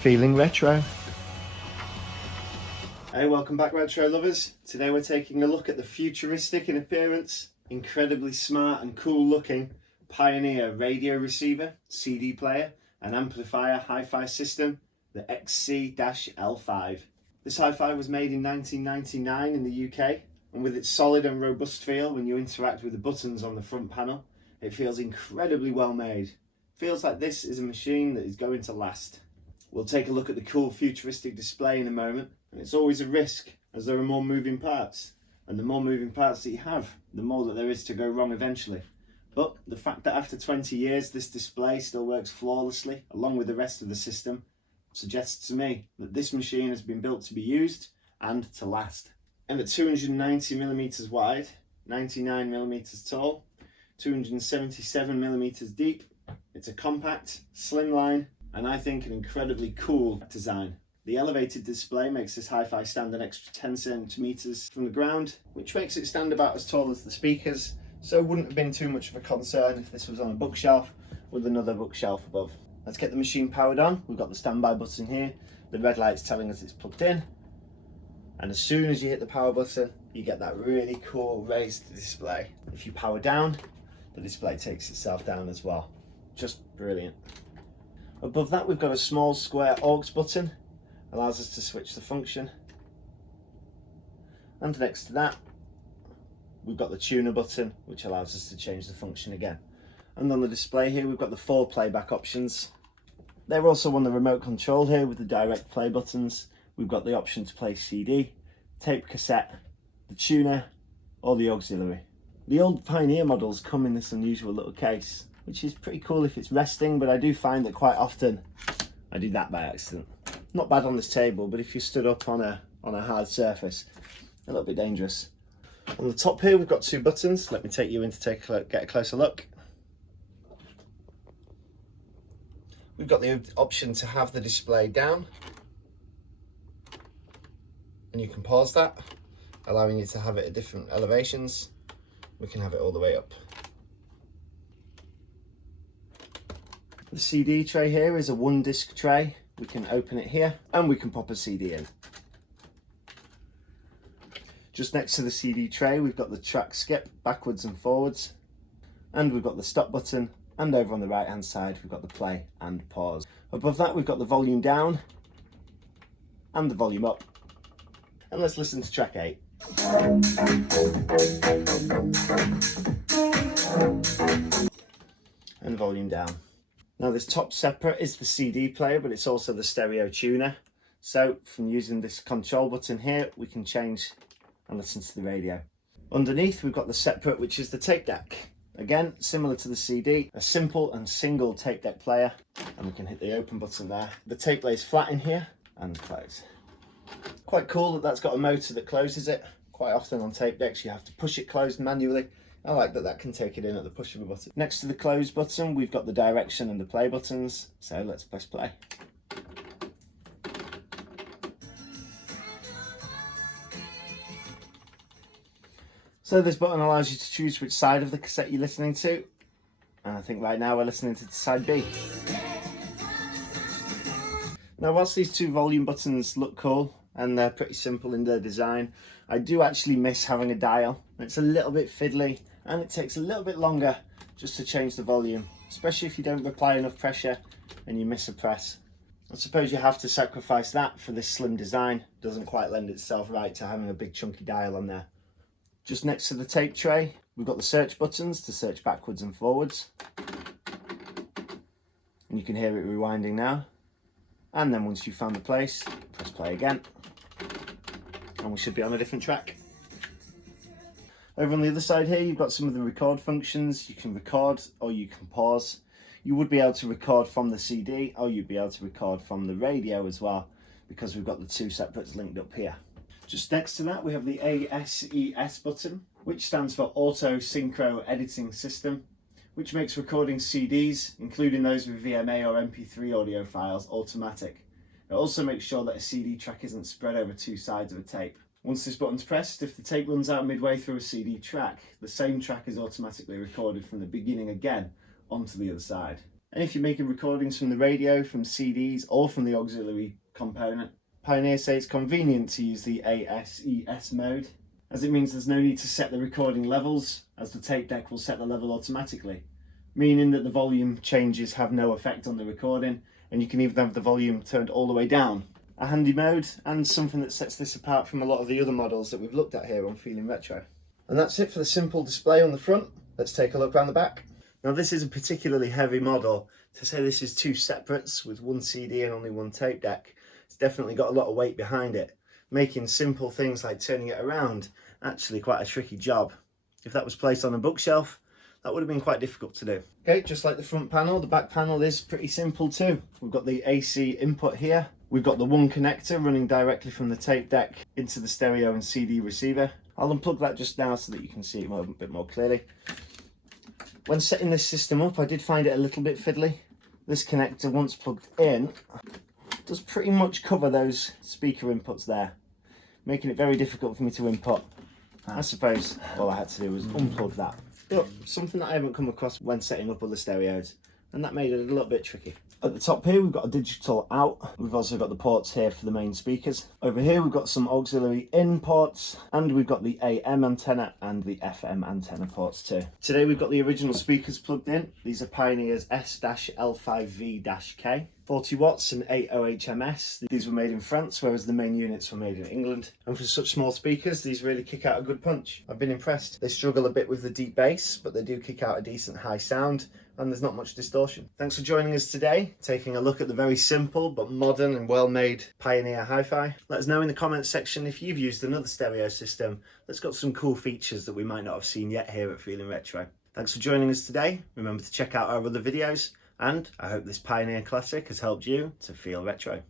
Feeling retro. Hey, welcome back retro lovers. Today we're taking a look at the futuristic in appearance, incredibly smart and cool looking Pioneer radio receiver, CD player and amplifier HiFi system, the XC-L5. This HiFi was made in 1999 in the UK, and with its solid and robust feel when you interact with the buttons on the front panel, it feels incredibly well made. Feels like this is a machine that is going to last. We'll take a look at the cool futuristic display in a moment, and it's always a risk as there are more moving parts, and the more moving parts that you have, the more that there is to go wrong eventually. But the fact that after 20 years this display still works flawlessly along with the rest of the system suggests to me that this machine has been built to be used and to last. And at 290mm wide, 99mm tall, 277mm deep, it's a compact, slimline, and I think an incredibly cool design. The elevated display makes this HiFi stand an extra 10 centimeters from the ground, which makes it stand about as tall as the speakers, so wouldn't have been too much of a concern if this was on a bookshelf with another bookshelf above. Let's get the machine powered on. We've got the standby button here, the red light's telling us it's plugged in, and as soon as you hit the power button you get that really cool raised display. If you power down, the display takes itself down as well. Just brilliant. Above that we've got a small square aux button, allows us to switch the function, and next to that we've got the tuner button which allows us to change the function again. And on the display here we've got the 4 playback options. They're also on the remote control here with the direct play buttons. We've got the option to play CD, tape cassette, the tuner or the auxiliary. The old Pioneer models come in this unusual little case, which is pretty cool if it's resting, but I do find that quite often I do that by accident. Not bad on this table, but if you stood up on a hard surface, a little bit dangerous. On the top here we've got 2 buttons. Let me take you in to get a closer look. We've got the option to have the display down, and you can pause that, allowing you to have it at different elevations. We can have it all the way up. The CD tray here is a 1-disc tray. We can open it here and we can pop a CD in. Just next to the CD tray we've got the track skip backwards and forwards, and we've got the stop button, and over on the right hand side we've got the play and pause. Above that we've got the volume down and the volume up. And let's listen to track 8. And volume down. Now this top separate is the CD player, but it's also the stereo tuner. So from using this control button here, we can change and listen to the radio. Underneath we've got the separate, which is the tape deck. Again, similar to the CD, a simple and single tape deck player, and we can hit the open button there. The tape lays flat in here and close. Quite cool that that's got a motor that closes it. Quite often on tape decks you have to push it closed manually. I like that can take it in at the push of a button. Next to the close button we've got the direction and the play buttons, so let's press play. So this button allows you to choose which side of the cassette you're listening to, and I think right now we're listening to side B. Now whilst these 2 volume buttons look cool and they're pretty simple in their design, I do actually miss having a dial. It's a little bit fiddly and it takes a little bit longer just to change the volume, especially if you don't apply enough pressure and you miss a press. I suppose you have to sacrifice that for this slim design. It doesn't quite lend itself right to having a big chunky dial on there. Just next to the tape tray we've got the search buttons to search backwards and forwards, and you can hear it rewinding now. And then once you've found the place, press play again and we should be on a different track. Over on the other side here you've got some of the record functions. You can record or you can pause. You would be able to record from the CD or you'd be able to record from the radio as well, because we've got the 2 separates linked up here. Just next to that we have the ASES button, which stands for Auto Synchro Editing System, which makes recording CDs, including those with VMA or MP3 audio files, automatic. It also makes sure that a CD track isn't spread over 2 sides of a tape. Once this button's pressed, if the tape runs out midway through a CD track, the same track is automatically recorded from the beginning again onto the other side. And if you're making recordings from the radio, from CDs, or from the auxiliary component, Pioneer say it's convenient to use the ASES mode, as it means there's no need to set the recording levels, as the tape deck will set the level automatically, meaning that the volume changes have no effect on the recording, and you can even have the volume turned all the way down. A handy mode, and something that sets this apart from a lot of the other models that we've looked at here on Feeling Retro. And that's it for the simple display on the front. Let's take a look around the back. Now this is a particularly heavy model. To say this is two separates with one CD and only one tape deck, it's definitely got a lot of weight behind it, making simple things like turning it around actually quite a tricky job. If that was placed on a bookshelf, that would have been quite difficult to do. Okay, just like the front panel, the back panel is pretty simple too. We've got the AC input here. We've got the one connector running directly from the tape deck into the stereo and CD receiver. I'll unplug that just now so that you can see it a bit more clearly. When setting this system up, I did find it a little bit fiddly. This connector, once plugged in, does pretty much cover those speaker inputs there, making it very difficult for me to input. I suppose all I had to do was unplug that. But something that I haven't come across when setting up other stereos, and that made it a little bit tricky. At the top here we've got a digital out. We've also got the ports here for the main speakers. Over here we've got some auxiliary in ports, and we've got the AM antenna and the FM antenna ports too. Today we've got the original speakers plugged in. These are Pioneer's S-L5V-K. 40 watts and 8 OHMS. These were made in France, whereas the main units were made in England. And for such small speakers, these really kick out a good punch. I've been impressed. They struggle a bit with the deep bass, but they do kick out a decent high sound, and there's not much distortion. Thanks for joining us today, taking a look at the very simple but modern and well-made Pioneer HiFi. Let us know in the comments section if you've used another stereo system that's got some cool features that we might not have seen yet here at Feeling Retro. Thanks for joining us today. Remember to check out our other videos, and I hope this Pioneer Classic has helped you to feel retro.